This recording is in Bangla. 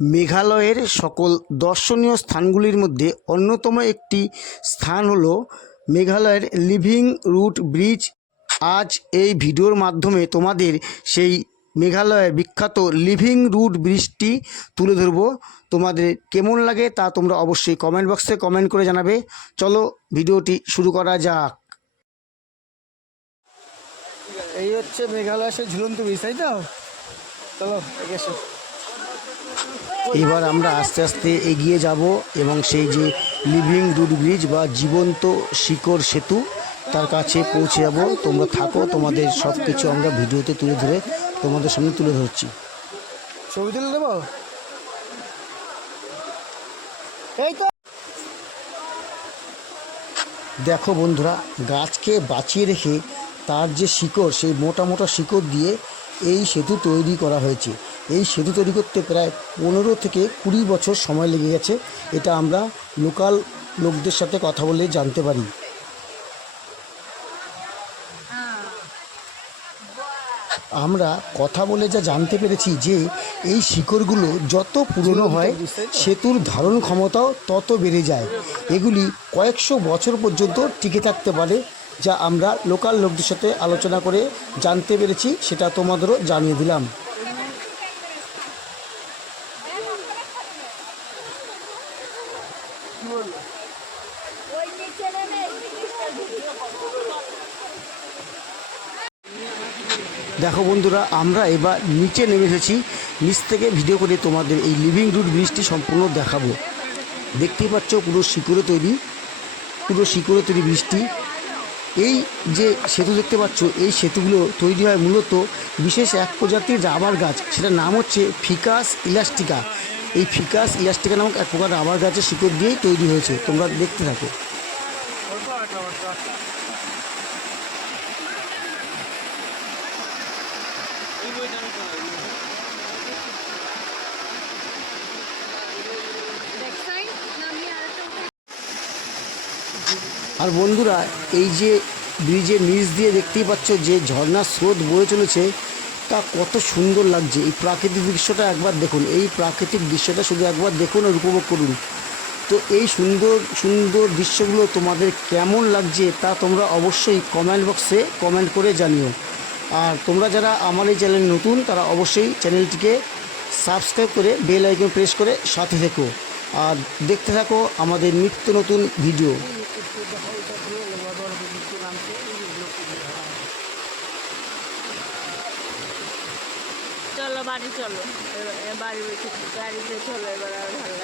মেঘালয়ের সকল দর্শনীয় স্থানগুলির মধ্যে অন্যতম একটি স্থান হলো মেঘালয়ের লিভিং রুট ব্রিজ। আজ এই ভিডিওর মাধ্যমে তোমাদের সেই মেঘালয়ের বিখ্যাত লিভিং রুট ব্রিজটি তুলে ধরব। তোমাদের কেমন লাগে তা তোমরা অবশ্যই কমেন্ট বক্সে কমেন্ট করে জানাবে। চলো ভিডিওটি শুরু করা যাক। এই হচ্ছে মেঘালয়ের সেই ঝুলন্ত ব্রিজ, তাই তো? চলো এসো। এবার আমরা আস্তে আস্তে এগিয়ে যাব এবং সেই যে লিভিং রুট ব্রিজ বা জীবন্ত শিকড় সেতু তার কাছে পৌঁছে যাব। তোমরা থাকো, তোমাদের সব কিছু আমরা ভিডিওতে তুলে ধরে তোমাদের সামনে তুলে ধরছি। ছবি তুলে দেবো। এই তো দেখো বন্ধুরা, গাছকে বাঁচিয়ে রেখে তার যে শিকড়, সেই মোটা মোটা শিকড় দিয়ে এই সেতু তৈরি করা হয়েছে। এই সেতু তৈরি করতে প্রায় 15 থেকে 20 বছর সময় লেগে গেছে। এটা আমরা লোকাল লোকদের সাথে কথা বলে জানতে পারি। আমরা কথা বলে যা জানতে পেরেছি যে এই শিকড়গুলো যত পুরনো হয় সেতুর ধারণ ক্ষমতাও তত বেড়ে যায়। এগুলি কয়েকশো বছর পর্যন্ত টিকে থাকতে পারে, যা আমরা লোকাল লোকদের সাথে আলোচনা করে জানতে পেরেছি, সেটা তোমাদেরও জানিয়ে দিলাম। দেখো বন্ধুরা, আমরা এবার নিচে নেমে এসেছি। নিচ থেকে ভিডিও করে তোমাদের এই লিভিং রুট ব্রিজটি সম্পূর্ণ দেখাবো। দেখতেই পাচ্ছ পুরো শিকড়ে তৈরি ব্রিজটি। এই যে সেতু দেখতে পাচ্ছ, এই সেতুগুলো তৈরি হয় মূলত বিশেষ এক প্রজাতির রাবার গাছ, সেটার নাম হচ্ছে ফিকাস ইলাস্টিকা। এই ফিকাস ইলাস্টিকা নামক এক প্রকার রাবার গাছের শিকড় দিয়েই তৈরি হয়েছে। তোমরা দেখতে থাকো। আর বন্ধুরা, এই যে ব্রিজের নিচ দিয়ে দেখতেই পাচ্ছ যে ঝর্ণার স্রোত বয়ে চলেছে, তা কত সুন্দর লাগছে। এই প্রাকৃতিক দৃশ্যটা একবার দেখুন, এই প্রাকৃতিক দৃশ্যটা শুধু একবার দেখুন আর উপভোগ করুন। তো এই সুন্দর সুন্দর দৃশ্যগুলো তোমাদের কেমন লাগছে তা তোমরা অবশ্যই কমেন্ট বক্সে কমেন্ট করে জানিও। আর তোমরা যারা আমার এই চ্যানেল নতুন, তারা অবশ্যই চ্যানেলটিকে সাবস্ক্রাইব করে বেল আইকন প্রেস করে সাথে থেকো আর দেখতে থাকো আমাদের নিত্য নতুন ভিডিও। চলো বাড়ি চলো, বাড়িতে চলো, এবার আর ভালো